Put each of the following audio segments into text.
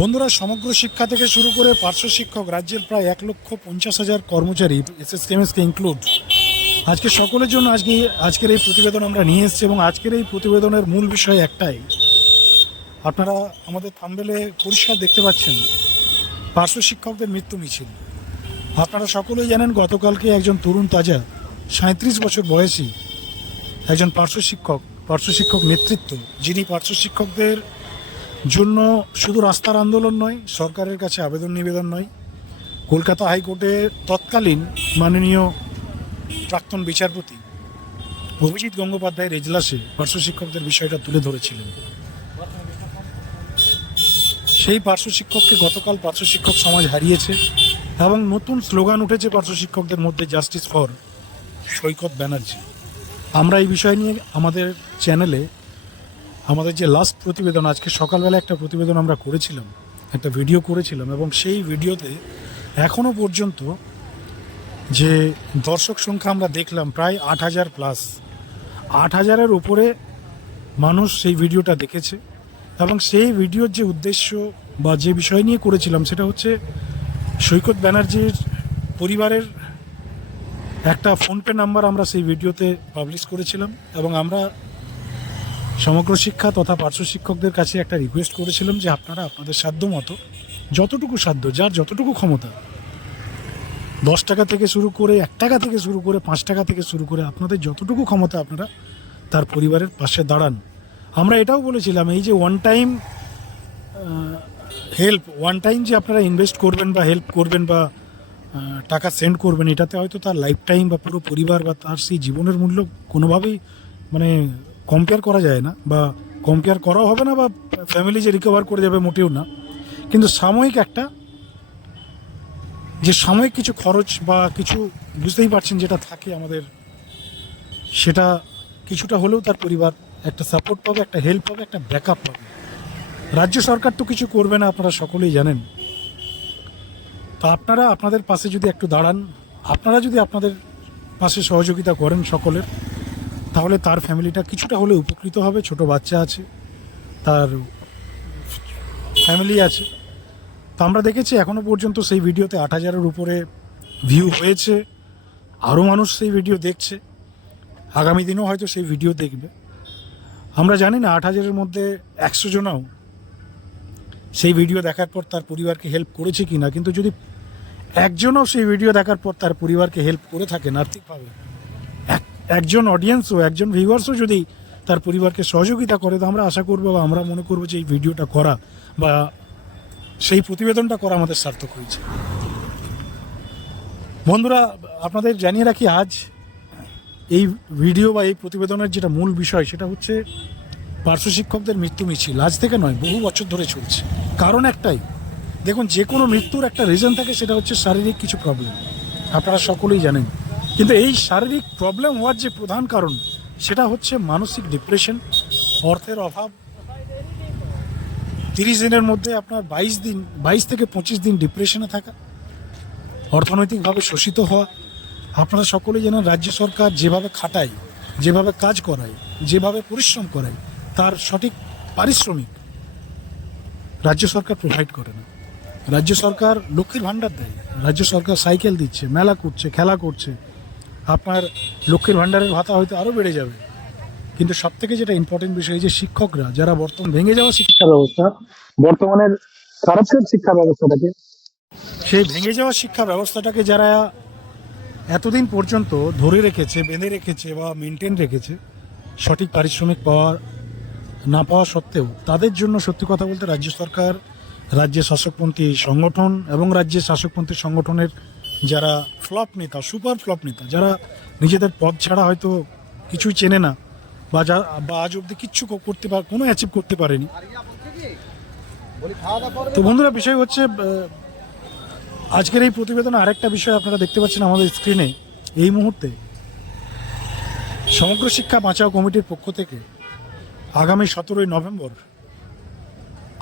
বন্ধুরা, সমগ্র শিক্ষা থেকে শুরু করে পার্শ্ব শিক্ষক রাজ্যের প্রায় এক লক্ষ পঞ্চাশ হাজার কর্মচারী এসএসকেএমএসকে ইনক্লুড আজকে সকলের জন্য আজকে আজকের এই প্রতিবেদন আমরা নিয়ে এসেছি এবং আজকের এই প্রতিবেদনের মূল বিষয় একটাই। আপনারা আমাদের থাম্বেলে পরিষ্কার দেখতে পাচ্ছেন, পার্শ্ব শিক্ষকদের মৃত্যু মিছিল। আপনারা সকলেই জানেন, গতকালকে একজন তরুণ তাজা, সাঁত্রিশ বছর বয়সী একজন পার্শ্ব শিক্ষক পার্শ্ব শিক্ষক নেতৃত্ব, যিনি পার্শ্ব শিক্ষকদের জন্য শুধু রাস্তার আন্দোলন নয়, সরকারের কাছে আবেদন নিবেদন নয়। কলকাতা হাইকোর্টে তৎকালীন মাননীয় প্রাক্তন বিচারপতি অভিজিৎ গঙ্গোপাধ্যায়ের এজলাসে পার্শ্ব শিক্ষকদের বিষয়টা তুলে ধরেছিলেন। সেই পার্শ্ব শিক্ষককে গতকাল পার্শ্ব শিক্ষক সমাজ হারিয়েছে এবং নতুন স্লোগান উঠেছে পার্শ্ব শিক্ষকদের মধ্যে জাস্টিস ফর সৈকত ব্যানার্জি। আমরা এই বিষয় নিয়ে আমাদের চ্যানেলে আমাদের যে লাস্ট প্রতিবেদন, আজকে সকালবেলা একটা প্রতিবেদন আমরা করেছিলাম, একটা ভিডিও করেছিলাম এবং সেই ভিডিওতে এখনও পর্যন্ত যে দর্শক সংখ্যা আমরা দেখলাম প্রায় আট হাজার প্লাস আট হাজারের উপরে মানুষ সেই ভিডিওটা দেখেছে এবং সেই ভিডিওর যে উদ্দেশ্য বা যে বিষয় নিয়ে করেছিলাম সেটা হচ্ছে সৈকত ব্যানার্জির পরিবারের একটা ফোনপে নাম্বার আমরা সেই ভিডিওতে পাবলিশ করেছিলাম এবং আমরা সমগ্র শিক্ষা তথা পার্শ্ব শিক্ষকদের কাছে একটা রিকোয়েস্ট করেছিলাম যে আপনারা আপনাদের সাধ্য মতো যতটুকু সাধ্য, যার যতটুকু ক্ষমতা, দশ টাকা থেকে শুরু করে এক টাকা থেকে শুরু করে পাঁচ টাকা থেকে শুরু করে আপনাদের যতটুকু ক্ষমতা আপনারা তার পরিবারের পাশে দাঁড়ান। আমরা এটাও বলেছিলাম, এই যে one time help one time যে আপনারা ইনভেস্ট করবেন বা হেল্প করবেন বা টাকা সেন্ড করবেন, এটাতে হয়তো তার লাইফ টাইম বা পুরো পরিবার বা তার সেই জীবনের মূল্য কোনোভাবেই মানে কম্পেয়ার করা যায় না বা কম্পেয়ার করাও হবে না বা ফ্যামিলি যে রিকভার করে যাবে মোটেও না। কিন্তু সাময়িক একটা যে সাময়িক কিছু খরচ বা কিছু বুঝতেই পারছেন যেটা থাকে আমাদের, সেটা কিছুটা হলেও তার পরিবার একটা সাপোর্ট পাবে, একটা হেল্প পাবে, একটা ব্যাকআপ পাবে। রাজ্য সরকার তো কিছু করবে না, আপনারা সকলেই জানেন। তো আপনারা, আপনাদের পাশে যদি একটু দাঁড়ান, আপনারা যদি আপনাদের পাশে সহযোগিতা করেন সকলের তাহলে তার ফ্যামিলিটা কিছুটা হলে উপকৃত হবে, ছোট বাচ্চা আছে, তার ফ্যামিলি আছে। তো আমরা দেখেছি এখনও পর্যন্ত সেই ভিডিওতে আট হাজারের উপরে ভিউ হয়েছে, আরও মানুষ সেই ভিডিও দেখছে, আগামী দিনেও হয়তো সেই ভিডিও দেখবে। আমরা জানি না আট হাজারের মধ্যে একশো জনাও সেই ভিডিও দেখার পর তার পরিবারকে হেল্প করেছে কি না কিন্তু যদি একজনও সেই ভিডিও দেখার পর তার পরিবারকে হেল্প করে থাকেন আর্থিকভাবে একজন অডিয়েন্সও একজন ভিউয়ার্সও যদি তার পরিবারকে সহযোগিতা করে, তো আমরা আশা করব বা আমরা মনে করব যে এই ভিডিওটা করা বা সেই প্রতিবেদনটা করা আমাদের সার্থক হয়েছে। বন্ধুরা, আপনাদের জানিয়ে রাখি আজ এই ভিডিও বা এই প্রতিবেদনের যেটা মূল বিষয়, সেটা হচ্ছে পার্শ্ব শিক্ষকদের মৃত্যু মিছিল। আজ থেকে নয়, বহু বছর ধরে চলছে। কারণ একটাই, দেখুন, যে কোনো মৃত্যুর একটা রিজন থাকে, সেটা হচ্ছে শারীরিক কিছু প্রবলেম আপনারা সকলেই জানেন কিন্তু এই শারীরিক প্রবলেম হওয়ার যে প্রধান কারণ, সেটা হচ্ছে মানসিক ডিপ্রেশন অর্থের অভাব। তিরিশ দিনের মধ্যে আপনার বাইশ দিন, বাইশ থেকে পঁচিশ দিন ডিপ্রেশনে থাকা, অর্থনৈতিকভাবে শোষিত হওয়া, আপনারা সকলেই জানেন রাজ্য সরকার যেভাবে খাটায়, যেভাবে কাজ করায়, যেভাবে পরিশ্রম করায়, তার সঠিক পারিশ্রমিক রাজ্য সরকার প্রোভাইড করে না। রাজ্য সরকার লক্ষ্মীর ভাণ্ডার দেয়, রাজ্য সরকার সাইকেল দিচ্ছে, মেলা করছে, খেলা করছে। আপনার লক্ষ্মীর ভাণ্ডারের ভাতা হয়তো আরও বেড়ে যাবে। কিন্তু সব থেকে যেটা ইম্পর্টেন্ট বিষয় যে শিক্ষকরা, যারা বর্তমান ভেঙে যাওয়া শিক্ষা ব্যবস্থা বর্তমানের কারাপশন শিক্ষা ব্যবস্থাটাকে, সেই ভেঙে যাওয়া শিক্ষা ব্যবস্থাটাকে যারা এতদিন পর্যন্ত ধরে রেখেছে, বেঁধে রেখেছে বা মেনটেন রেখেছে, সঠিক পারিশ্রমিক পাওয়া না পাওয়া সত্ত্বেও, তাদের জন্য সত্যি কথা বলতে রাজ্য সরকার, রাজ্যের শাসকপন্থী সংগঠন এবং রাজ্যের শাসকপন্থী সংগঠনের যারা ফ্লপ নেতা সুপার ফ্লপ নেতা, যারা নিজেদের পদ ছাড়া হয়তো কিছুই চেনে না বা যা বা আজ অব্দি কিচ্ছু করতে পার কোনো অ্যাচিভ করতে পারেনি। তো বন্ধুরা, বিষয় হচ্ছে আজকের এই প্রতিবেদনে আরেকটা বিষয় আপনারা দেখতে পাচ্ছেন আমাদের স্ক্রিনে এই মুহূর্তে সমগ্র শিক্ষা বাঁচাও কমিটির পক্ষ থেকে আগামী সতেরোই নভেম্বর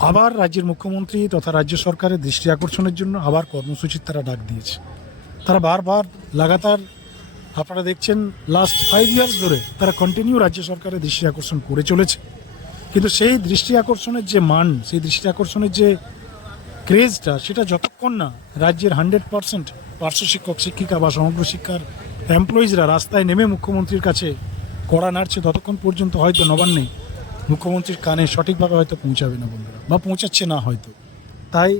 আবার রাজ্যের মুখ্যমন্ত্রী তথা রাজ্য সরকারের দৃষ্টি আকর্ষণের জন্য আবার কর্মসূচির তারা ডাক দিয়েছে। তারা বারবার লাগাতার আপনারা দেখছেন লাস্ট ফাইভ ইয়ার্স ধরে তারা কন্টিনিউ রাজ্য সরকারের দৃষ্টি আকর্ষণ করে চলেছে। কিন্তু সেই দৃষ্টি আকর্ষণের যে মান, সেই দৃষ্টি আকর্ষণের যে ক্রেজটা সেটা যতক্ষণ না রাজ্যের হান্ড্রেড পার্সেন্ট পার্শ্ব শিক্ষক, শিক্ষিকা বা সমগ্র শিক্ষার এমপ্লয়িজরা রাস্তায় নেমে মুখ্যমন্ত্রীর কাছে কড়া নাড়ছে, ততক্ষণ পর্যন্ত হয়তো নবান্নে মুখ্যমন্ত্রীর কানে সঠিকভাবে হয়তো পৌঁছাবে না বন্ধুরা, বা পৌঁছাচ্ছে না হয়তো। তাই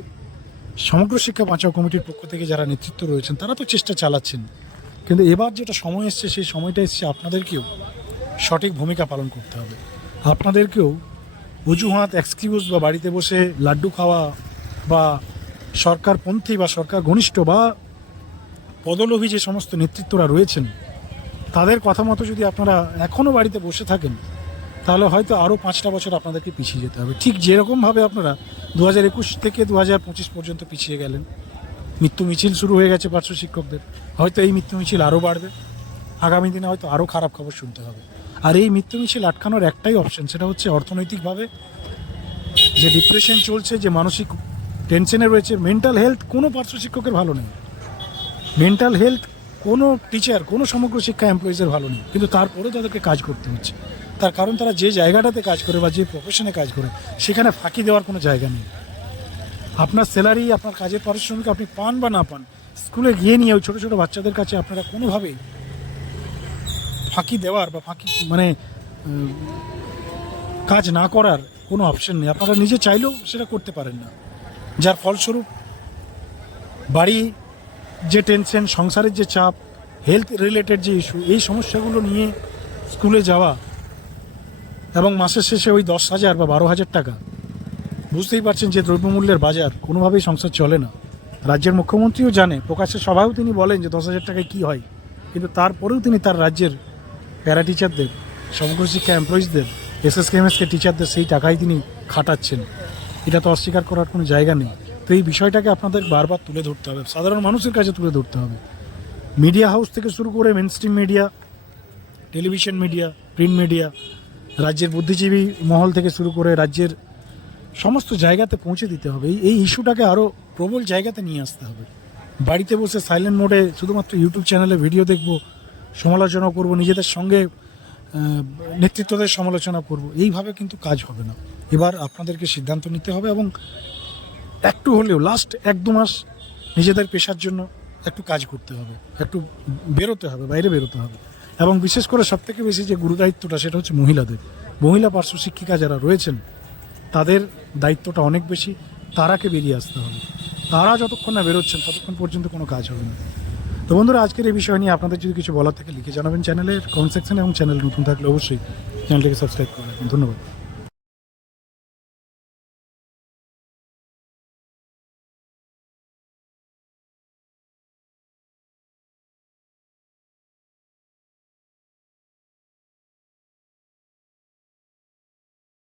সমগ্র শিক্ষা বাঁচাও কমিটির পক্ষ থেকে যারা নেতৃত্ব রয়েছেন, তারা তো চেষ্টা চালাচ্ছেন। কিন্তু এবার যেটা সময় এসছে, সেই সময়টা এসছে আপনাদেরকেও সঠিক ভূমিকা পালন করতে হবে। আপনাদেরকেও অজুহাত এক্সকিউজ বা বাড়িতে বসে লাড্ডু খাওয়া বা সরকারপন্থী বা সরকার ঘনিষ্ঠ বা পদলোভী যে সমস্ত নেতৃত্বরা রয়েছেন, তাদের কথা মতো যদি আপনারা এখনও বাড়িতে বসে থাকেন তাহলে হয়তো আরও পাঁচটা বছর আপনাদেরকে পিছিয়ে যেতে হবে। ঠিক যেরকমভাবে আপনারা দু হাজার একুশ থেকে দু হাজার পঁচিশ পর্যন্ত পিছিয়ে গেলেন, মৃত্যু মিছিল শুরু হয়ে গেছে পার্শ্ব শিক্ষকদের। হয়তো এই মৃত্যু মিছিল আরও বাড়বে। আগামী দিনে হয়তো আরও খারাপ খবর শুনতে হবে। আর এই মৃত্যু মিছিল আটকানোর একটাই অপশন সেটা হচ্ছে অর্থনৈতিকভাবে যে ডিপ্রেশন চলছে, যে মানসিক টেনশনে রয়েছে মেন্টাল হেলথ কোনো পার্শ্ব শিক্ষকের ভালো নেই। মেন্টাল হেলথ কোনো টিচার কোনো সমগ্র শিক্ষা এমপ্লয়িজের ভালো নেই। কিন্তু তারপরেও তাদেরকে কাজ করতে হচ্ছে। তার কারণ তারা যে জায়গাটাতে কাজ করে বা যে প্রফেশনে কাজ করে, সেখানে ফাঁকি দেওয়ার কোনো জায়গা নেই। আপনার স্যালারি আপনার কাজের পারিশ্রমিক আপনি পান বা না পান স্কুলে গিয়ে নিয়ে ওই ছোটো ছোটো বাচ্চাদের কাছে আপনারা কোনোভাবেই ফাঁকি দেওয়ার বা ফাঁকি মানে কাজ না করার কোনো অপশন নেই। আপনারা নিজে চাইলেও সেটা করতে পারেন না। যার ফলস্বরূপ বাড়ি যে টেনশন সংসারের যে চাপ হেলথ রিলেটেড যে ইস্যু এই সমস্যাগুলো নিয়ে স্কুলে যাওয়া এবং মাসের শেষে ওই দশ হাজার বা বারো হাজার টাকা। বুঝতেই পারছেন যে দ্রব্যমূল্যের বাজার কোনোভাবেই সংসার চলে না। রাজ্যের মুখ্যমন্ত্রীও জানে প্রকাশ্যে সভাও তিনি বলেন যে দশ হাজার টাকায় কী হয়। কিন্তু তারপরেও তিনি তার রাজ্যের প্যারা টিচারদের সমগ্র শিক্ষা এমপ্লয়িজদের এসএসকেএমএসকে টিচারদের সেই টাকাই তিনি খাটাচ্ছেন। এটা তো অস্বীকার করার কোনো জায়গা নেই। তো এই বিষয়টাকে আপনাদের বারবার তুলে ধরতে হবে। সাধারণ মানুষের কাছে তুলে ধরতে হবে। মিডিয়া হাউস থেকে শুরু করে main stream media television media print media রাজ্যের বুদ্ধিজীবী মহল থেকে শুরু করে রাজ্যের সমস্ত জায়গাতে পৌঁছে দিতে হবে। এই ইস্যুটাকে আরও প্রবল জায়গাতে নিয়ে আসতে হবে। বাড়িতে বসে সাইলেন্ট মোডে শুধুমাত্র ইউটিউব চ্যানেলে ভিডিও দেখব সমালোচনা করব, নিজেদের সঙ্গে নেতৃত্বদের সমালোচনা করব। এইভাবে কিন্তু কাজ হবে না। এবার আপনাদেরকে সিদ্ধান্ত নিতে হবে এবং একটু হলেও লাস্ট এক দু মাস নিজেদের পেশার জন্য একটু কাজ করতে হবে। একটু বেরোতে হবে, বাইরে বেরোতে হবে। এবং বিশেষ করে সব থেকে বেশি যে গুরুদায়িত্বটা সেটা হচ্ছে মহিলাদের। মহিলা পার্শ্ব শিক্ষিকা যারা রয়েছেন, তাদের দায়িত্বটা অনেক বেশি, তারাকে বেরিয়ে আসতে হবে। তারা যতক্ষণ না বেরোচ্ছেন, ততক্ষণ পর্যন্ত কোনো কাজ হবে না। তো বন্ধুরা, আজকের এই বিষয় নিয়ে আপনাদের যদি কিছু বলার থাকে, লিখে জানাবেন চ্যানেলের কমেন্ট সেকশনে এবং চ্যানেল নতুন থাকলে অবশ্যই চ্যানেলটিকে সাবস্ক্রাইব করে ধন্যবাদ।